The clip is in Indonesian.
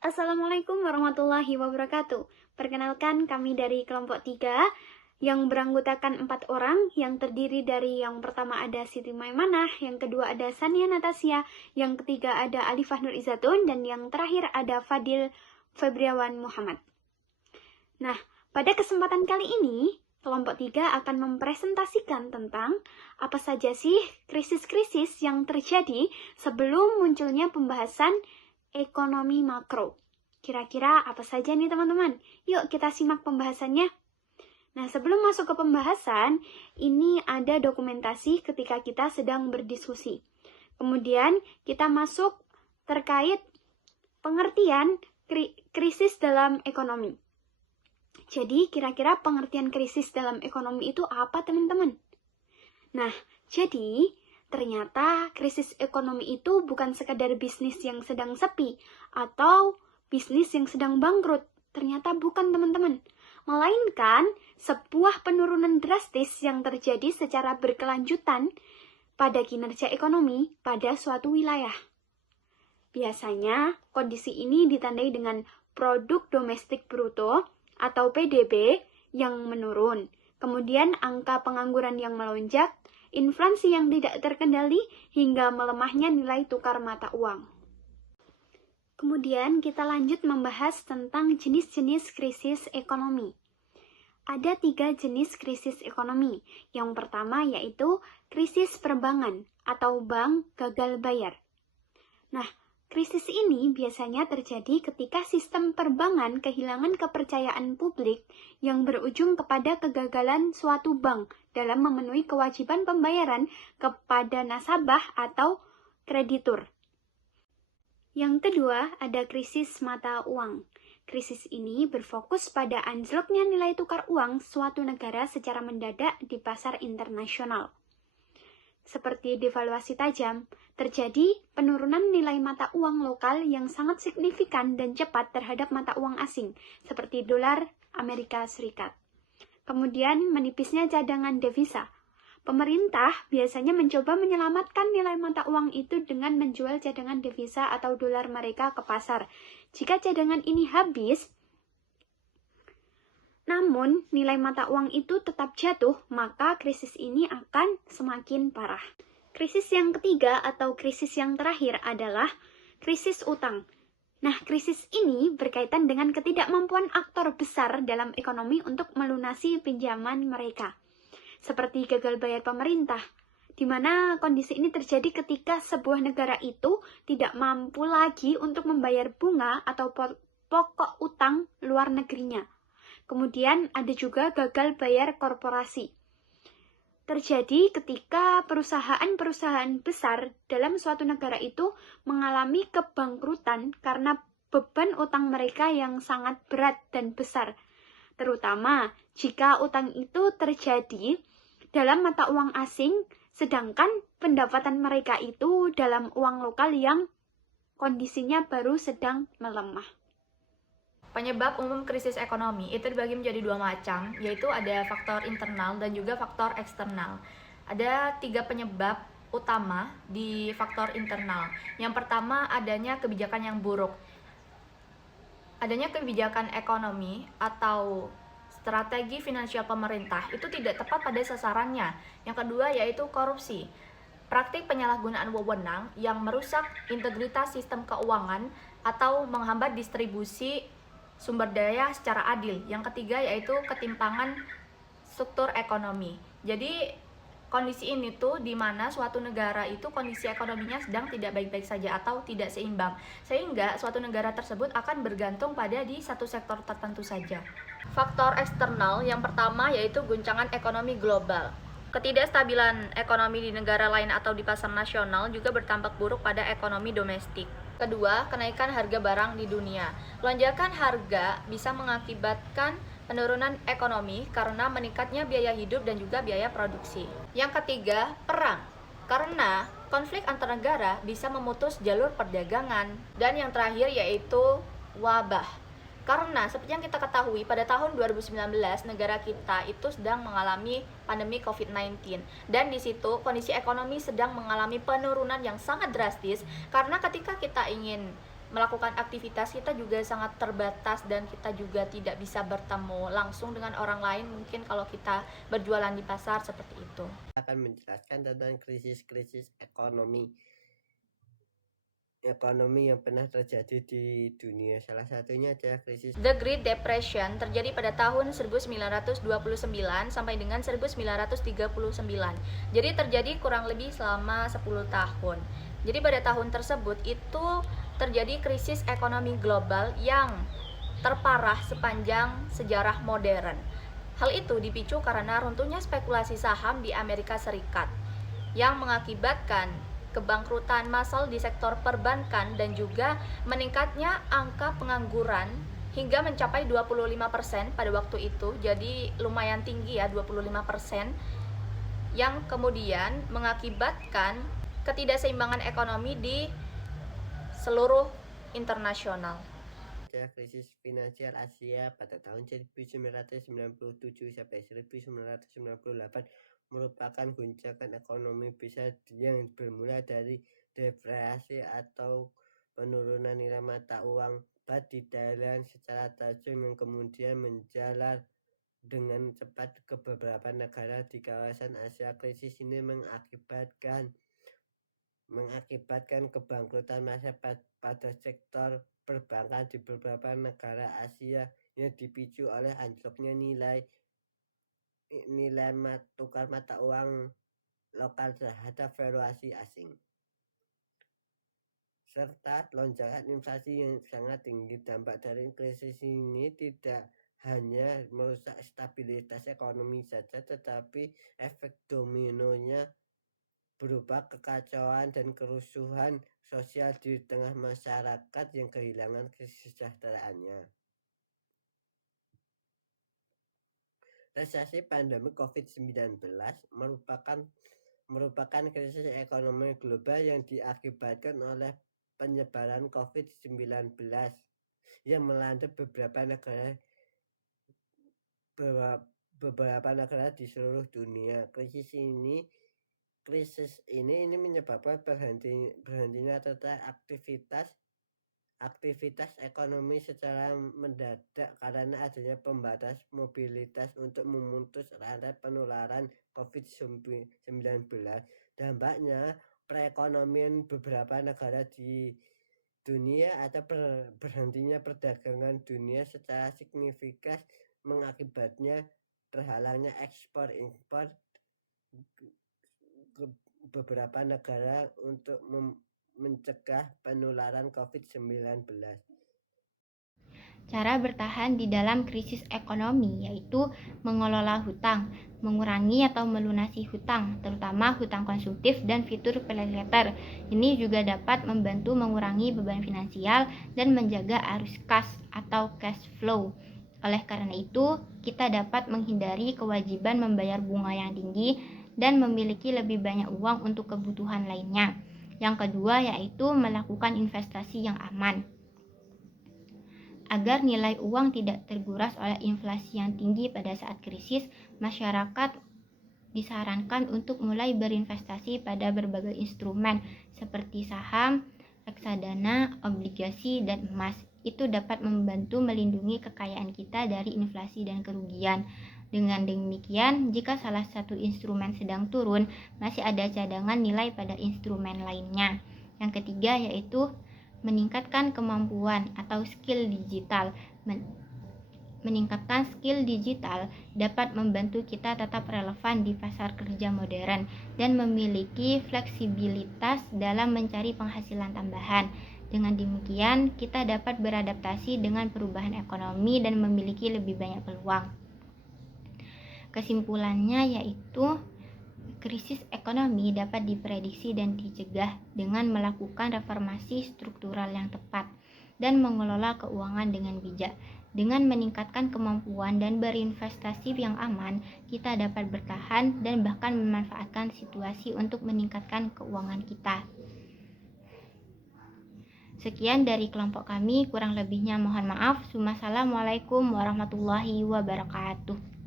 Assalamualaikum warahmatullahi wabarakatuh. Perkenalkan, kami dari kelompok 3 yang beranggotakan 4 orang, yang terdiri dari yang pertama ada Siti Maimanah, yang kedua ada Sania Natasya, yang ketiga ada Alifah Nur Izatun, dan yang terakhir ada Fadil Febriawan Muhammad. Nah, pada kesempatan kali ini, kelompok 3 akan mempresentasikan tentang apa saja sih krisis-krisis yang terjadi sebelum munculnya pembahasan ekonomi makro. Kira-kira apa saja nih teman-teman? Yuk kita simak pembahasannya. Nah, sebelum masuk ke pembahasan, ini ada dokumentasi ketika kita sedang berdiskusi. Kemudian kita masuk terkait pengertian krisis dalam ekonomi. Jadi, kira-kira pengertian krisis dalam ekonomi itu apa, teman-teman? Nah, jadi ternyata krisis ekonomi itu bukan sekadar bisnis yang sedang sepi atau bisnis yang sedang bangkrut. Ternyata bukan, teman-teman. Melainkan sebuah penurunan drastis yang terjadi secara berkelanjutan pada kinerja ekonomi pada suatu wilayah. Biasanya, kondisi ini ditandai dengan produk domestik bruto atau PDB yang menurun, kemudian angka pengangguran yang melonjak, inflasi yang tidak terkendali, hingga melemahnya nilai tukar mata uang. Kemudian kita lanjut membahas tentang jenis-jenis krisis ekonomi. Ada 3 jenis krisis ekonomi. Yang pertama yaitu krisis perbankan atau bank gagal bayar. Nah, krisis ini biasanya terjadi ketika sistem perbankan kehilangan kepercayaan publik yang berujung kepada kegagalan suatu bank dalam memenuhi kewajiban pembayaran kepada nasabah atau kreditur. Yang kedua, ada krisis mata uang. Krisis ini berfokus pada anjloknya nilai tukar uang suatu negara secara mendadak di pasar internasional. Seperti devaluasi tajam, terjadi penurunan nilai mata uang lokal yang sangat signifikan dan cepat terhadap mata uang asing, seperti dolar Amerika Serikat. Kemudian menipisnya cadangan devisa. Pemerintah biasanya mencoba menyelamatkan nilai mata uang itu dengan menjual cadangan devisa atau dolar mereka ke pasar. Jika cadangan ini habis, namun nilai mata uang itu tetap jatuh, maka krisis ini akan semakin parah. Krisis yang ketiga atau krisis yang terakhir adalah krisis utang. Nah, krisis ini berkaitan dengan ketidakmampuan aktor besar dalam ekonomi untuk melunasi pinjaman mereka. Seperti gagal bayar pemerintah, di mana kondisi ini terjadi ketika sebuah negara itu tidak mampu lagi untuk membayar bunga atau pokok utang luar negerinya. Kemudian ada juga gagal bayar korporasi. Terjadi ketika perusahaan-perusahaan besar dalam suatu negara itu mengalami kebangkrutan karena beban utang mereka yang sangat berat dan besar. Terutama jika utang itu terjadi dalam mata uang asing, sedangkan pendapatan mereka itu dalam uang lokal yang kondisinya baru sedang melemah. Penyebab umum krisis ekonomi itu dibagi menjadi 2 macam, yaitu ada faktor internal dan juga faktor eksternal. Ada 3 penyebab utama di faktor internal. Yang pertama, adanya kebijakan yang buruk. Adanya kebijakan ekonomi atau strategi finansial pemerintah itu tidak tepat pada sasarannya. Yang kedua yaitu korupsi. Praktik penyalahgunaan wewenang yang merusak integritas sistem keuangan atau menghambat distribusi sumber daya secara adil. Yang ketiga yaitu ketimpangan struktur ekonomi. Jadi kondisi ini tuh di mana suatu negara itu kondisi ekonominya sedang tidak baik-baik saja atau tidak seimbang, sehingga suatu negara tersebut akan bergantung pada di satu sektor tertentu saja. Faktor eksternal yang pertama yaitu guncangan ekonomi global. Ketidakstabilan ekonomi di negara lain atau di pasar nasional juga berdampak buruk pada ekonomi domestik. Kedua, kenaikan harga barang di dunia. Lonjakan harga bisa mengakibatkan penurunan ekonomi karena meningkatnya biaya hidup dan juga biaya produksi. Yang ketiga, perang. Karena konflik antar negara bisa memutus jalur perdagangan. Dan yang terakhir yaitu wabah. Karena seperti yang kita ketahui pada tahun 2019 negara kita itu sedang mengalami pandemi COVID-19 dan di situ kondisi ekonomi sedang mengalami penurunan yang sangat drastis karena ketika kita ingin melakukan aktivitas kita juga sangat terbatas dan kita juga tidak bisa bertemu langsung dengan orang lain mungkin kalau kita berjualan di pasar seperti itu. Akan menjelaskan tentang krisis-krisis ekonomi yang pernah terjadi di dunia. Salah satunya adalah krisis The Great Depression terjadi pada tahun 1929 sampai dengan 1939. Jadi terjadi kurang lebih selama 10 tahun. Jadi pada tahun tersebut itu terjadi krisis ekonomi global yang terparah sepanjang sejarah modern. Hal itu dipicu karena runtuhnya spekulasi saham di Amerika Serikat yang mengakibatkan kebangkrutan massal di sektor perbankan dan juga meningkatnya angka pengangguran hingga mencapai 25% pada waktu itu. Jadi lumayan tinggi ya, 25%, yang kemudian mengakibatkan ketidakseimbangan ekonomi di seluruh internasional. krisis finansial Asia pada tahun 1997 sampai 1998 merupakan guncangan ekonomi besar yang bermula dari depresi atau penurunan nilai mata uang baht di Thailand secara tajam yang kemudian menjalar dengan cepat ke beberapa negara di kawasan Asia. Krisis ini mengakibatkan kebangkrutan massal pada sektor perbankan di beberapa negara Asia yang dipicu oleh anjloknya nilai tukar mata uang lokal terhadap valuasi asing, serta lonjakan inflasi yang sangat tinggi. Dampak dari krisis ini tidak hanya merusak stabilitas ekonomi saja, tetapi efek dominonya berupa kekacauan dan kerusuhan sosial di tengah masyarakat yang kehilangan kesejahteraannya. Resesi pandemi COVID-19 merupakan krisis ekonomi global yang diakibatkan oleh penyebaran COVID-19 yang melanda beberapa negara di seluruh dunia. Krisis ini menyebabkan berhentinya total aktivitas ekonomi secara mendadak karena adanya pembatas mobilitas untuk memutus rantai penularan COVID-19. Dampaknya perekonomian beberapa negara di dunia atau berhentinya perdagangan dunia secara signifikan, mengakibatnya terhalangnya ekspor impor ke beberapa negara untuk mencegah penularan COVID-19. Cara bertahan di dalam krisis ekonomi yaitu mengelola hutang, mengurangi atau melunasi hutang, terutama hutang konsumtif dan fitur pay later. Ini juga dapat membantu mengurangi beban finansial dan menjaga arus kas atau cash flow. Oleh karena itu, kita dapat menghindari kewajiban membayar bunga yang tinggi dan memiliki lebih banyak uang untuk kebutuhan lainnya. Yang kedua yaitu melakukan investasi yang aman. Agar nilai uang tidak terguras oleh inflasi yang tinggi pada saat krisis, masyarakat disarankan untuk mulai berinvestasi pada berbagai instrumen seperti saham, reksadana, obligasi, dan emas. Itu dapat membantu melindungi kekayaan kita dari inflasi dan kerugian. Dengan demikian, jika salah satu instrumen sedang turun, masih ada cadangan nilai pada instrumen lainnya. Yang ketiga yaitu meningkatkan kemampuan atau skill digital. Meningkatkan skill digital dapat membantu kita tetap relevan di pasar kerja modern dan memiliki fleksibilitas dalam mencari penghasilan tambahan. Dengan demikian, kita dapat beradaptasi dengan perubahan ekonomi dan memiliki lebih banyak peluang. Kesimpulannya yaitu krisis ekonomi dapat diprediksi dan dicegah dengan melakukan reformasi struktural yang tepat dan mengelola keuangan dengan bijak. Dengan meningkatkan kemampuan dan berinvestasi yang aman, kita dapat bertahan dan bahkan memanfaatkan situasi untuk meningkatkan keuangan kita. Sekian dari kelompok kami, kurang lebihnya mohon maaf. Wassalamualaikum warahmatullahi wabarakatuh.